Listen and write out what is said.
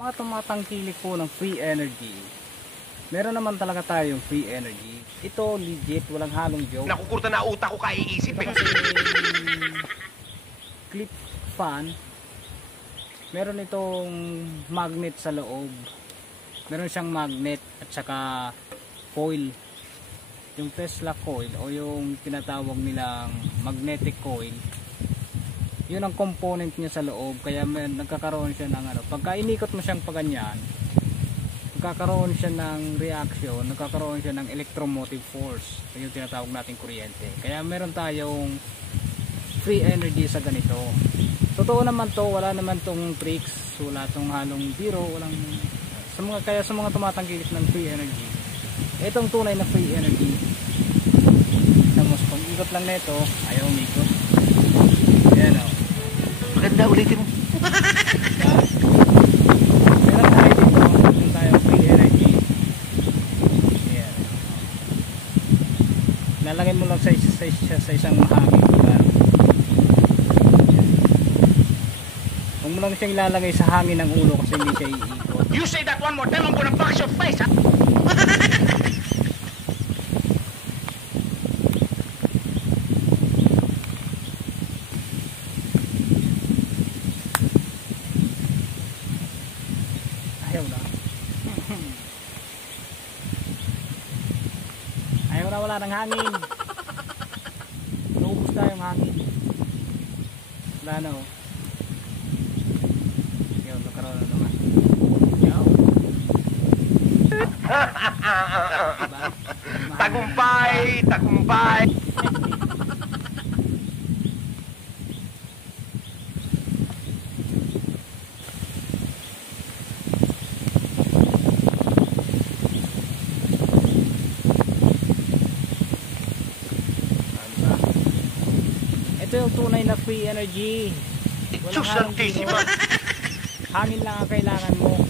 Mga tumatangkilik po ng free energy. Meron naman talaga tayong free energy. Ito legit, walang halong joke. Nakukurta na utak ko kaiisip eh. Kasi clip fan, meron itong magnet sa loob. Meron siyang magnet at saka coil. Yung Tesla coil o yung tinatawag nilang magnetic coil. Yun ang component niya sa loob, kaya nagkakaroon siya ng ano, pagka inikot mo siyang paganyan, nagkakaroon siya ng reaction, nagkakaroon siya ng electromotive force, yung tinatawag nating kuryente. Kaya meron tayong free energy sa ganito. Totoo naman to, wala naman tong tricks, wala tong halong biro, walang kaya sa mga tumatangkilik ng free energy. Itong tunay na free energy. Tapos pag ikot lang nito, ayaw umikot. Ayan o. Maganda, ulitin mo. Meron tayo dito, meron tayo free energy. Ayan. Lalagay mo lang sa isang mahangin lugar. Huwag mo lang siyang ilalagay sa hangin ng ulo kasi hindi siya iikot. You say that one more time, I'm gonna box your face, ha? Ayaw na. Ayaw na, wala ng hangin. Naubos na yung hangin. Wala na oh. Ayaw, nagkaroon na naman. Ayaw. Diba? Tagumpay! Tagumpay! Ito yung tunay na free energy. Walang Diyos halong Santissima! biro. Hangin lang ang kailangan mo.